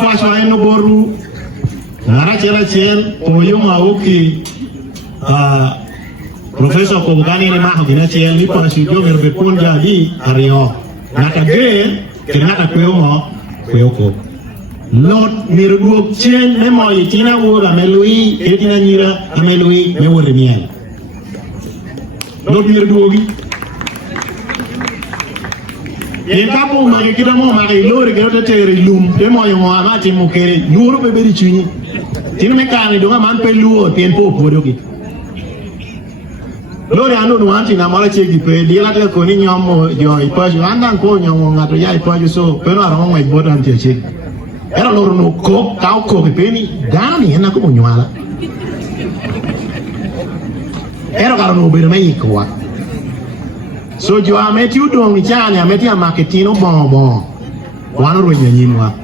faswa eno boru nara chel oyo mauki professor ko bugani ni maho gina chel ni pa si jo merbe punja di ario naka ge kenaka kweo ko lot mirduok chen me moyi tina wura melui etina nyira melui me wore miel lot mirduogi en kapo mage kita mo mage lori ke to tere lum te moyo mo amati mo kere nyuro be beri chunyi tin me kani do man pe luo ten po podogi lori anu no anti na mara chegi pe dila te ko ni nyomo jo ipajo andan ko nyomo ngato ya ipajo so pero aro mo ibodo anti chegi era loro no ko tau ko pe ni dani ena ko nyala era karo no be mai ko so jo ameti udong ni chanya ameti amaketino bon wano ro nyanyinwa